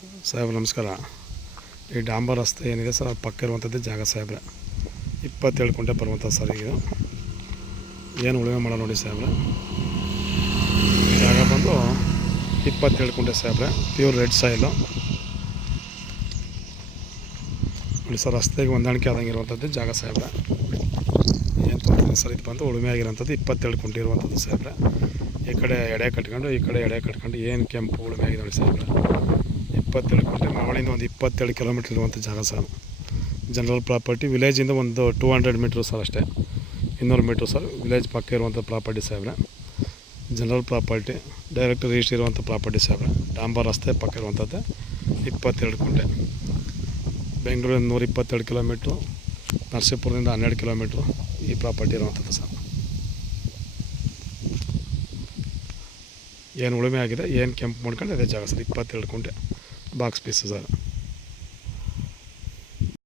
ಸಾಹೇಬ್ರೆ ನಮಸ್ಕಾರ. ಈ ಡಾಂಬರ್ ರಸ್ತೆ ಏನಿದೆ ಸರ್, ಅದು ಪಕ್ಕ ಇರುವಂಥದ್ದೇ ಜಾಗ ಸಾಹೇಬ್ರೆ. 27 ಕುಂಟೆ ಬರುವಂಥ ಸರ್. ಈಗ ಏನು ಉಳುಮೆ ಮಾಡೋ ನೋಡಿ ಸಾಹೇಬ್ರೆ. ಜಾಗ ಬಂದು 27 ಕುಂಟೆ ಸಾಹೇಬ್ರೆ. ಪ್ಯೂರ್ ರೆಡ್ ಸಾಯಿಲು ನೋಡಿ ಸರ್. ರಸ್ತೆಗೆ ಹೊಂದಾಣಿಕೆ ಆದಂಗೆ ಇರುವಂಥದ್ದು ಜಾಗ ಸಾಹೇಬ್ರೆ. ಏನು ತೊಂದರೆ ಸರ್. ಇದು ಬಂದು ಉಳುಮೆ ಆಗಿರೋಂಥದ್ದು 27 ಕುಂಟೆ ಇರುವಂಥದ್ದು ಸಾಹೇಬ್ರೆ. ಈ ಕಡೆ ಎಡೆ ಕಟ್ಕೊಂಡು ಈ ಕಡೆ ಎಡೆ ಕಟ್ಕೊಂಡು ಏನು ಕೆಂಪು ಉಳುಮೆ ಆಗಿದೆ ನೋಡಿ ಸಾಹೇಬ್ರೆ. 27 ಕುಂಟೆ ಮರಳಿಂದ ಒಂದು 27 ಕಿಲೋಮೀಟ್ರ್ ಇರುವಂಥ ಜಾಗ ಸರ್. General property. ವಿಲೇಜಿಂದ ಒಂದು 200 ಮೀಟ್ರು ಸರ್, ಅಷ್ಟೇ 200 ಮೀಟ್ರು ಸರ್. ವಿಲೇಜ್ ಪಕ್ಕ ಇರುವಂಥ ಪ್ರಾಪರ್ಟಿ ಸಾಹೇಬ್ರೆ. ಜನರಲ್ ಪ್ರಾಪರ್ಟಿ, ಡೈರೆಕ್ಟ್ ರಿಜಿಸ್ಟ್ರ್ ಇರುವಂಥ ಪ್ರಾಪರ್ಟಿ ಸಾಹೇಬ್ರೆ. ಡಾಂಬರ್ ರಸ್ತೆ ಪಕ್ಕ ಇರುವಂಥದ್ದು 27 ಕುಂಟೆ. ಬೆಂಗಳೂರಿಂದ 122 ಕಿಲೋಮೀಟ್ರು, ನರಸೀಪುರದಿಂದ 12 ಕಿಲೋಮೀಟ್ರು ಈ ಪ್ರಾಪರ್ಟಿ ಇರುವಂಥದ್ದು ಸರ್. ಏನು ಉಳುಮೆ ಆಗಿದೆ, ಏನು ಕೆಂಪು ಮಾಡ್ಕೊಂಡು ಅದೇ ಜಾಗ ಸರ್. 27 ಕುಂಟೆ ಬಾಕ್ಸ್ ಪೀಸು ಸರ್.